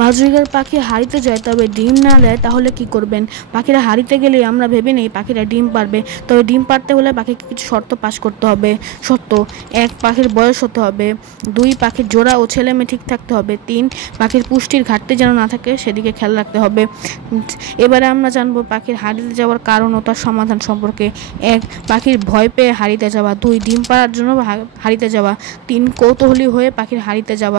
Budgerigar পাখি হারিতে যায় তবে ডিম না দেয় তাহলে কি করবেন? পাখিরা হারিতে গেলে আমরা ভেবে নেই পাখিরা ডিম পারবে, তবে ডিম পারতে হলে পাখিকে কিছু শর্ত পাশ করতে হবে। শর্ত: 1. পাখির বয়স হতে হবে। 2. পাখির জোড়া ও ছেলে মেয়ে ঠিক থাকতে হবে। 3. পাখির পুষ্টির ঘাটতি যেন না থাকে সেদিকে খেয়াল রাখতে হবে। এবারে আমরা জানবো পাখির হারিতে যাওয়ার কারণ ও তার সমাধান সম্পর্কে। 1. পাখির ভয় পেয়ে হারিতে যাওয়া। 2. ডিম পাড়ার জন্য হারিতে যাওয়া। 3. কৌতূহলী হয়ে পাখির হারিতে যাওয়া।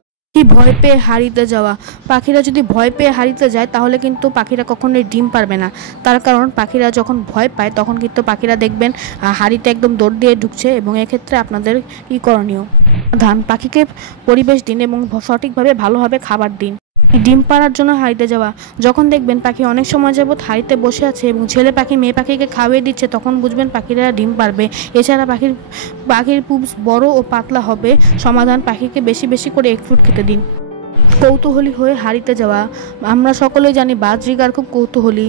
ভয় পেয়ে হারিতে যাওয়া: পাখিরা যদি ভয় পেয়ে হারিতে যায় তাহলে কিন্তু পাখিরা কখনোই ডিম পারবে না। তার কারণ পাখিরা যখন ভয় পায় তখন কিন্তু পাখিরা দেখবেন হাঁড়িতে একদম দৌড় দিয়ে ঢুকছে, এবং এক্ষেত্রে আপনাদের কী করণীয়? পাখিকে পরিবেশ দিন এবং সঠিকভাবে ভালোভাবে খাবার দিন। ডিম পাড়ার জন্য হাঁড়িতে যাওয়া: যখন দেখবেন পাখি অনেক সময় যাবত হাঁড়িতে বসে আছে এবং ছেলে পাখি মেয়ে পাখিকে খাওয়িয়ে দিচ্ছে, তখন বুঝবেন পাখিরা ডিম পারবে। এছাড়া পাখির পুপস বড় ও পাতলা হবে। সমাধান: পাখিকে বেশি বেশি করে এগ ফ্রুট খেতে দিন। কৌতূহলী হয়ে হারিতে যাওয়া: আমরা সকলেই জানি বাজরিগার খুব কৌতূহলী,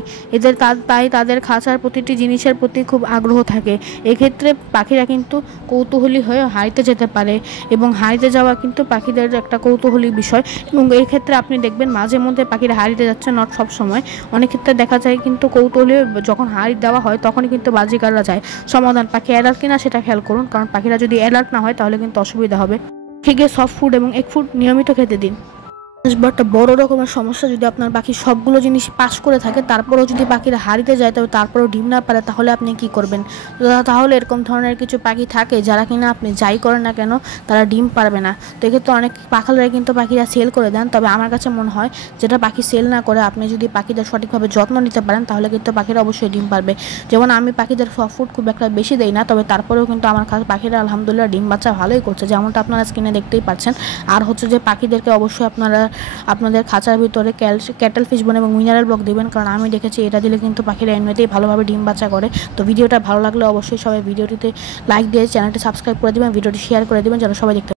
তাই তাদের খাঁচার প্রতিটি জিনিসের প্রতি খুব আগ্রহ থাকে। এক্ষেত্রে পাখিরা কিন্তু কৌতূহলী হয়ে হারিতে যেতে পারে, এবং হারিতে যাওয়া কিন্তু পাখিদের একটা কৌতূহলী বিষয়। এবং এই ক্ষেত্রে আপনি দেখবেন মাঝে মধ্যে পাখিরা হারিতে যাচ্ছে, নট সব সময়। অনেক ক্ষেত্রে দেখা যায় কিন্তু কৌতূহলী যখন হারিয়ে দেওয়া হয় তখনই কিন্তু বাজরিগাররা যায়। সমাধান: পাখি অ্যালার্ট কিনা সেটা খেয়াল করুন, কারণ পাখিরা যদি অ্যালার্ট না হয় তাহলে কিন্তু অসুবিধা হবে। পাখিকে সফট ফুড এবং এগ ফুড নিয়মিত খেতে দিন। একটা বড় রকমের সমস্যা, যদি আপনার পাখি সবগুলো জিনিস পাস করে থাকে তারপরেও যদি পাখিরা হারিতে যায় তবে তারপরেও ডিম না পারে, তাহলে আপনি কি করবেন? তাহলে এরকম ধরনের কিছু পাখি থাকে যারা কিনা আপনি যাই করেন না কেন তারা ডিম পারবে না। তো এক্ষেত্রে অনেক পাখালরা কিন্তু পাখিরা সেল করে দেন, তবে আমার কাছে মনে হয় যেটা পাখি সেল না করে আপনি যদি পাখিদের সঠিকভাবে যত্ন নিতে পারেন তাহলে কিন্তু পাখিরা অবশ্যই ডিম পারবে। যেমন আমি পাখিদের সফট ফুড খুব একটা বেশি দেই না, তবে তারপরেও কিন্তু আমার পাখিরা আলহামদুলিল্লাহ ডিম বাচ্চা ভালোই করছে, যেমনটা আপনারা স্ক্রিনে দেখতেই পাচ্ছেন। আর হচ্ছে যে পাখিদেরকে অবশ্যই আপনাদের খাঁচার ভিতরে ক্যাটেল ফিশ বোন এবং মিনারেল ব্লক দিবেন, কারণ আমি দেখেছি এটা দিলে কিন্তু পাখিরা এমনিতেই ভালোভাবে ডিম বাচ্চা করে। তো ভিডিওটা ভালো লাগলে অবশ্যই সবাই ভিডিওটিতে লাইক দিয়ে চ্যানেলটি সাবস্ক্রাইব করে দেবেন, ভিডিওটি শেয়ার করে দেবেন যেন সবাই দেখতে